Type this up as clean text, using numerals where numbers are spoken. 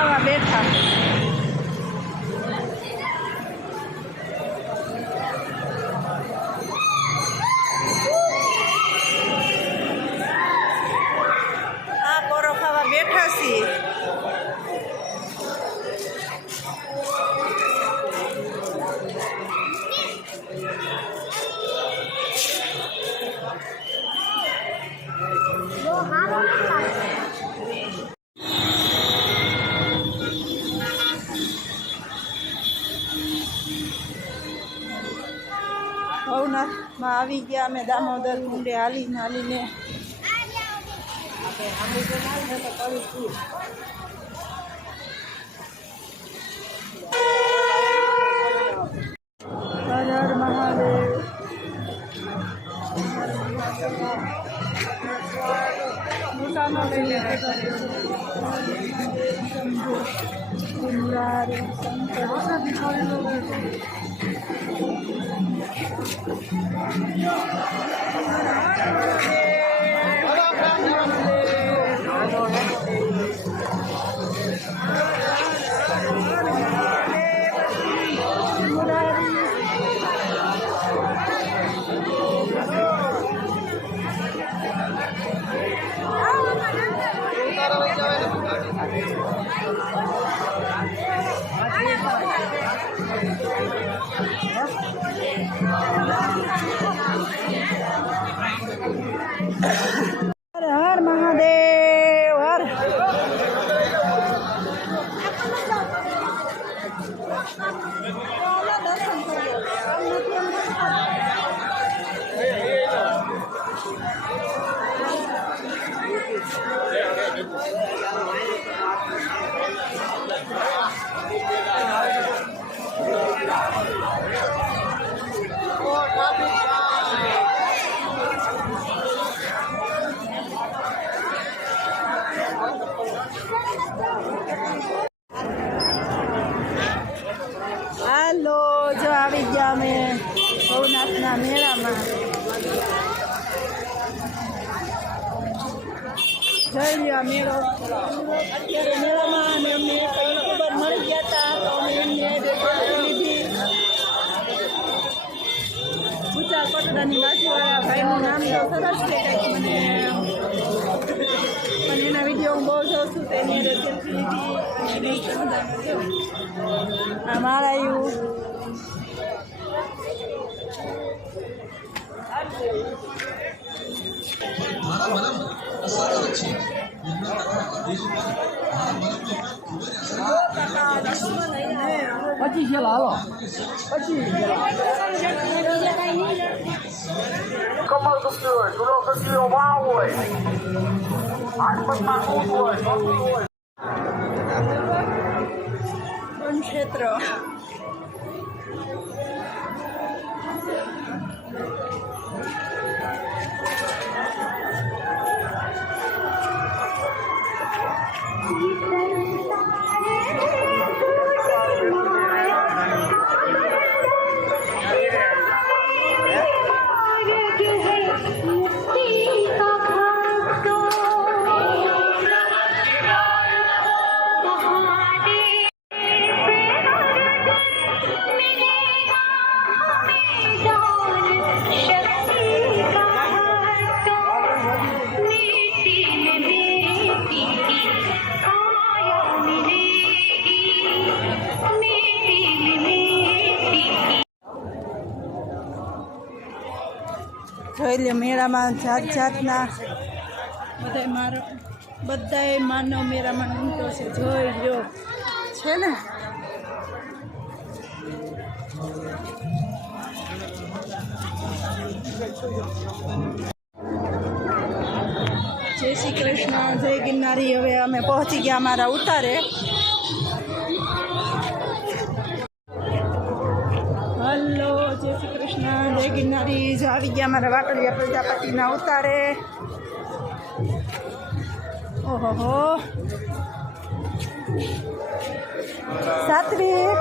ખાવા બેઠા. આ પોરો ખાવા બેઠા છીએ. ભવનાથમાં આવી ગયા અમે. દામોદર કુંડે હાલીને હર હર મહાદેવ. દુકાનો લઈ લેતા હર હર મહાદેવ. હર હાલો, જો આવી ગયા અમે ભવનાથના મેળામાં. જોઈ લ્યો મેળો. અત્યારે મેળામાં અને અમને ખબર મળી ગયા હતા તો અમે એમને લીધી. ઊંચા કોટડાની બાજુવાળા ભાઈનું નામ તો સરસ છે કંઈક, મને પણ એના વિડીયો હું બહુ જોઉં છું. તો એની સેલ્ફી લીધી. આ મારાયું પછી ગયેલા હાલો પછી કમર દુખતી હોય, ચૂલો કચીઓ વાવ હોય, આસપાસમાં ઊંઘ હોય, વન ક્ષેત્ર. જોઈ લે મેળામાં જાત જાતના બધાય માનવ મેળામાં ઉમટો છે. જોઈ લ્યો છે ને. જય શ્રી કૃષ્ણ, જય ગિરનારી. હવે અમે પહોંચી ગયા અમારા ઉતારે. હલો, જય શ્રી કૃષ્ણ, જય ગિરનારી. જો આવી ગયા અમારા વાકડિયા પ્રજાપતિના ઉતારે. ઓહો, સાત્વિક